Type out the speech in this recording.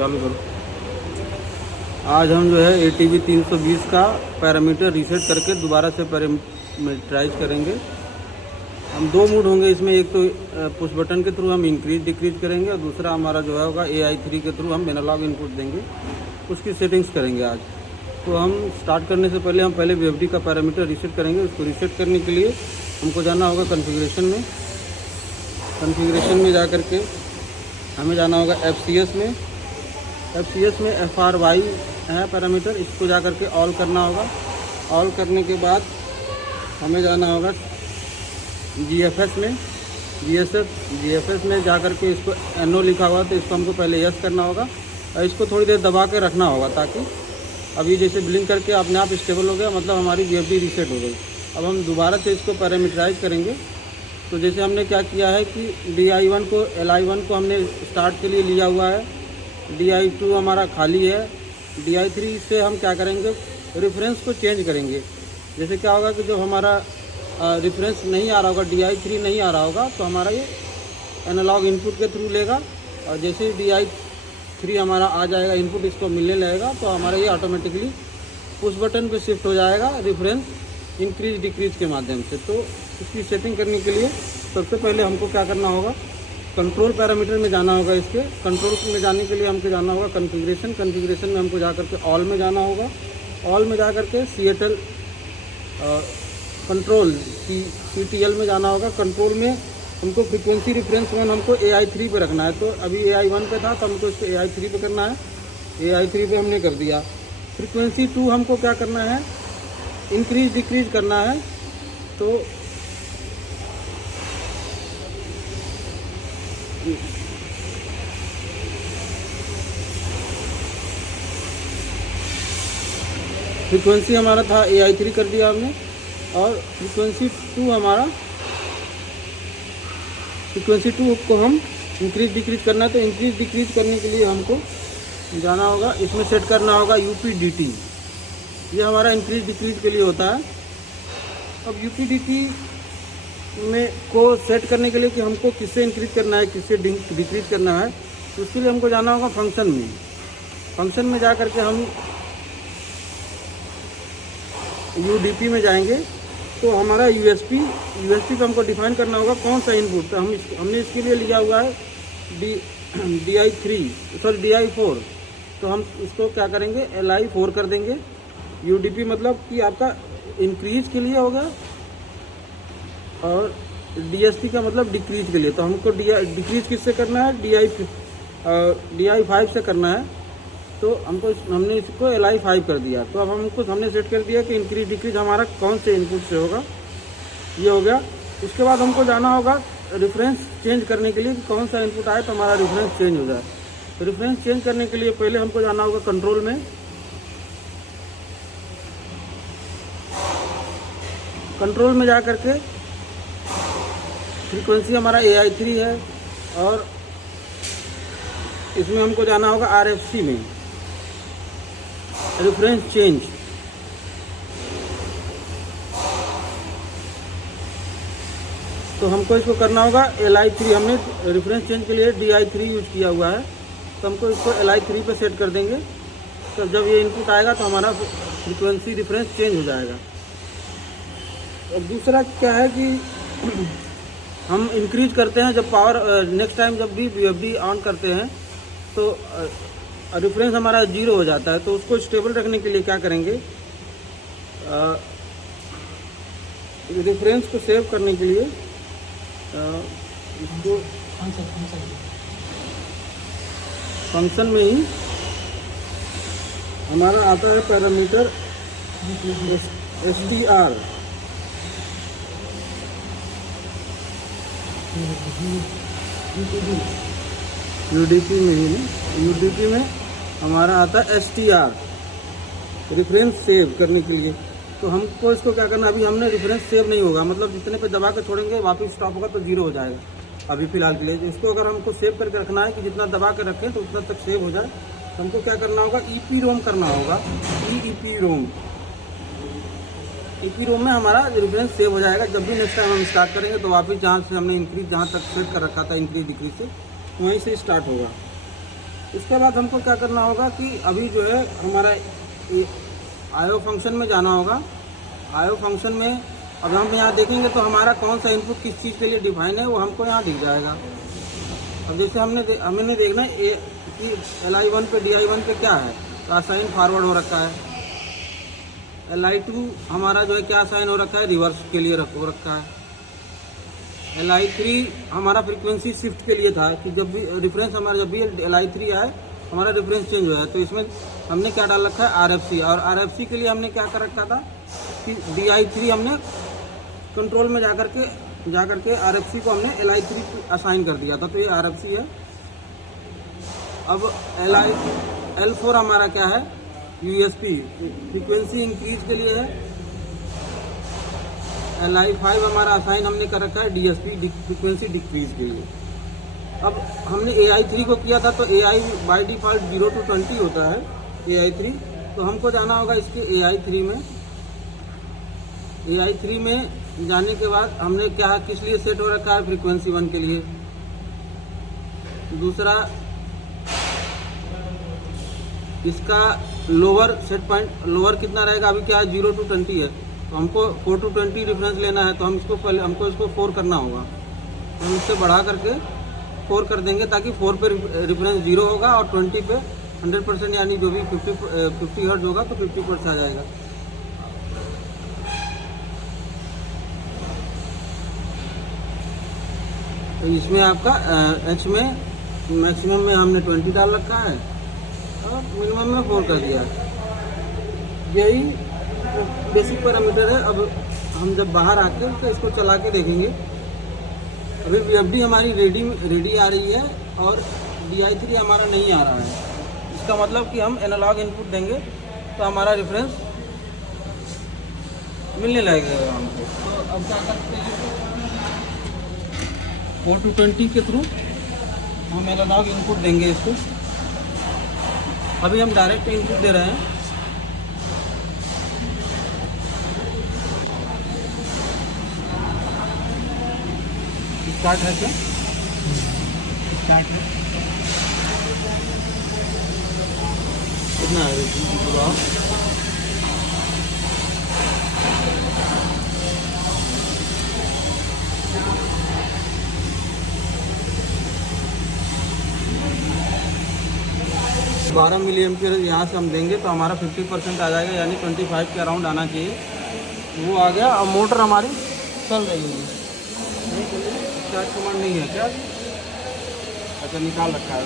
चालू करो। आज हम जो है ATV 320 का पैरामीटर रीसेट करके दोबारा से पैरामीटराइज करेंगे। हम दो मूड होंगे इसमें, एक तो पुश बटन के थ्रू हम इंक्रीज डिक्रीज करेंगे और दूसरा हमारा जो है होगा AI3 के थ्रू हम एनालॉग इनपुट देंगे, उसकी सेटिंग्स करेंगे आज। तो हम स्टार्ट करने से पहले हम पहले VFD का पैरामीटर रीसेट करेंगे। उसको रीसेट करने के लिए हमको जाना होगा कॉन्फ़िगरेशन में। कॉन्फ़िगरेशन में जा कर के हमें जाना होगा FCS में। FCS में FRY है पैरामीटर, इसको जा कर के ऑल करना होगा। ऑल करने के बाद हमें जाना होगा GFS में। GFS में जा कर के इसको NO लिखा हुआ तो इसको हमको पहले यस करना होगा और इसको थोड़ी देर दबा के रखना होगा, ताकि अभी जैसे ब्लिंक करके अपने आप स्टेबल हो गया, मतलब हमारी VFD रीसेट हो गई। अब हम दोबारा से इसको पैरामीटराइज करेंगे। तो जैसे हमने क्या किया है कि DI1 को LI1 को हमने स्टार्ट के लिए लिया हुआ है, DI2 हमारा खाली है, DI3 से हम क्या करेंगे, रेफरेंस को चेंज करेंगे। जैसे क्या होगा कि जब हमारा रेफरेंस नहीं आ रहा होगा, DI3 नहीं आ रहा होगा, तो हमारा ये एनालॉग इनपुट के थ्रू लेगा और जैसे ही DI3 हमारा आ जाएगा, इनपुट इसको मिलने लगेगा, तो हमारा ये ऑटोमेटिकली पुश बटन पे शिफ्ट हो जाएगा रेफरेंस इंक्रीज डिक्रीज के माध्यम से। तो इसकी सेटिंग करने के लिए सबसे पहले हमको क्या करना होगा, कंट्रोल पैरामीटर में जाना होगा। इसके कंट्रोल में जाने के लिए हमको जाना होगा कॉन्फ़िगरेशन। कॉन्फ़िगरेशन में हमको जा करके ऑल में जाना होगा। ऑल में जा करके CTL कंट्रोल CTL में जाना होगा। कंट्रोल में हमको फ्रीक्वेंसी रेफरेंस 1 हमको AI3 पे रखना है। तो अभी AI1 पे था, तो हमको इसको AI3 पे करना है। AI3 पे हमने कर दिया। फ्रीक्वेंसी 2 हमको क्या करना है, इंक्रीज डिक्रीज करना है। तो फ्रीक्वेंसी हमारा था AI3 कर दिया हमने, और फ्रीक्वेंसी 2 को हम इंक्रीज डिक्रीज करना है। तो इंक्रीज डिक्रीज करने के लिए हमको जाना होगा, इसमें सेट करना होगा UPDT। ये हमारा इंक्रीज डिक्रीज के लिए होता है। अब UPDT में को सेट करने के लिए कि हमको किससे इंक्रीज करना है, किससे डिक्रीज करना है, तो उसके लिए हमको जाना होगा फंक्शन में। फंक्शन में जा करके हम UDP में जाएंगे। तो हमारा USP पे हमको डिफाइन करना होगा कौन सा इनपुट। तो हमने इसके लिए लिया हुआ है DI4। तो हम इसको क्या करेंगे, LI4 कर देंगे। UDP मतलब कि आपका इंक्रीज के लिए होगा और DSP का मतलब डिक्रीज के लिए। तो हमको डिक्रीज किससे करना है, DI5 से करना है। तो हमने इसको LI5 कर दिया। तो अब हमने सेट कर दिया कि इंक्रीज डिक्रीज हमारा कौन से इनपुट से होगा, ये हो गया। उसके बाद हमको जाना होगा रेफरेंस चेंज करने के लिए कि कौन सा इनपुट आए तो हमारा रेफरेंस चेंज हो जाए। तो रेफरेंस चेंज करने के लिए पहले हमको जाना होगा कंट्रोल में। कंट्रोल में जा करके फ्रीक्वेंसी हमारा AI3 है और इसमें हमको जाना होगा RFC में, रेफरेंस चेंज। तो हमको इसको करना होगा LI3। हमने रेफरेंस चेंज के लिए DI3 यूज किया हुआ है, तो हमको इसको LI3 पे सेट कर देंगे। तो जब ये इनपुट आएगा तो हमारा फ्रीक्वेंसी रेफरेंस चेंज हो जाएगा। और दूसरा क्या है कि हम इंक्रीज करते हैं जब पावर, नेक्स्ट टाइम जब भी VFD ऑन करते हैं तो रेफरेंस हमारा 0 हो जाता है। तो उसको स्टेबल रखने के लिए क्या करेंगे, रेफरेंस को सेव करने के लिए इसको फंक्शन में ही हमारा आता है पैरामीटर STR। UDP में ही नहीं, UDP में हमारा आता है STR, रेफरेंस सेव करने के लिए। तो हमको इसको क्या करना, अभी हमने रेफरेंस सेव नहीं होगा, मतलब जितने पे दबा के छोड़ेंगे वापस स्टॉप होगा तो 0 हो जाएगा अभी फ़िलहाल के लिए। तो इसको अगर हमको सेव करके रखना है कि जितना दबा के रखें तो उतना तक सेव हो जाए, तो हमको क्या करना होगा, EPROM करना होगा। EPROM में हमारा रेफरेंस सेव हो जाएगा। जब भी नेक्स्ट टाइम हम स्टार्ट करेंगे तो वापस जहाँ से हमने इंक्रीज जहाँ तक सेट कर रखा था इंक्रीज डिक्रीज से, वहीं से स्टार्ट होगा। इसके बाद हमको क्या करना होगा कि अभी जो है हमारा आईओ फंक्शन में जाना होगा। आईओ फंक्शन में अब हम यहाँ देखेंगे तो हमारा कौन सा इनपुट किस चीज़ के लिए डिफाइन है वो हमको यहाँ दिख जाएगा। अब जैसे हमने देखना है कि LI1 पे DI1 पे क्या है, तो असाइन फॉरवर्ड हो रखा है। LI2 हमारा जो है क्या साइन हो रखा है, रिवर्स के लिए हो रखा है। LI3 हमारा फ्रीक्वेंसी शिफ्ट के लिए था कि जब भी रिफरेंस हमारा जब भी LI3 आए हमारा रिफरेंस चेंज हो जाए, तो इसमें हमने क्या डाल रखा है RFC। और RFC के लिए हमने क्या कर रखा था कि DI3 हमने कंट्रोल में जा करके RFC को हमने LI3 असाइन कर दिया था, तो ये RFC है। अब L4 हमारा क्या है, USP फ्रीक्वेंसी इंक्रीज के लिए है। LI5 हमारा असाइन हमने कर रखा है DSP फ्रीक्वेंसी डिक्रीज के लिए। अब हमने AI3 को किया था, तो AI बाय डिफ़ॉल्ट 0 to 20 होता है AI3, तो हमको जाना होगा इसके AI3 में। AI3 में जाने के बाद हमने क्या किस लिए सेट हो रखा है, फ्रीक्वेंसी 1 के लिए। दूसरा इसका लोअर सेट पॉइंट, लोअर कितना रहेगा, अभी क्या 0 to 20 है, तो हमको 4 to 20 डिफरेंस लेना है, तो हम इसको पहले हमको इसको 4 करना होगा। तो हम इससे बढ़ा करके 4 कर देंगे, ताकि 4 पे रिफरेंस 0 होगा और 20 पे 100% यानी जो भी 50 हर्ट्ज होगा तो 50% आ जाएगा। तो इसमें आपका H में मैक्सिमम में हमने 20 डाल रखा है और मिनिमम में 4 कर दिया। यही बेसिक पैरामीटर है। अब हम जब बाहर आके तो इसको चला के देखेंगे। अभी VFD हमारी रेडी आ रही है और DI3 हमारा नहीं आ रहा है। इसका मतलब कि हम एनालॉग इनपुट देंगे तो हमारा रेफरेंस मिलने लगेगा हमको। तो अब क्या करते हैं, 4 to 20 के थ्रू हम एनालॉग इनपुट देंगे इसको। अभी हम डायरेक्ट इनपुट दे रहे हैं। स्टार्ट है क्या? स्टार्ट है कितना है? 12 मिली एम्पियर यहाँ से हम देंगे तो हमारा 50% आ जाएगा, यानी 25 के अराउंड आना चाहिए। वो आ गया। अब मोटर हमारी चल रही है। स्टार्ट कमांड नहीं है क्या? अच्छा, निकाल रखा है।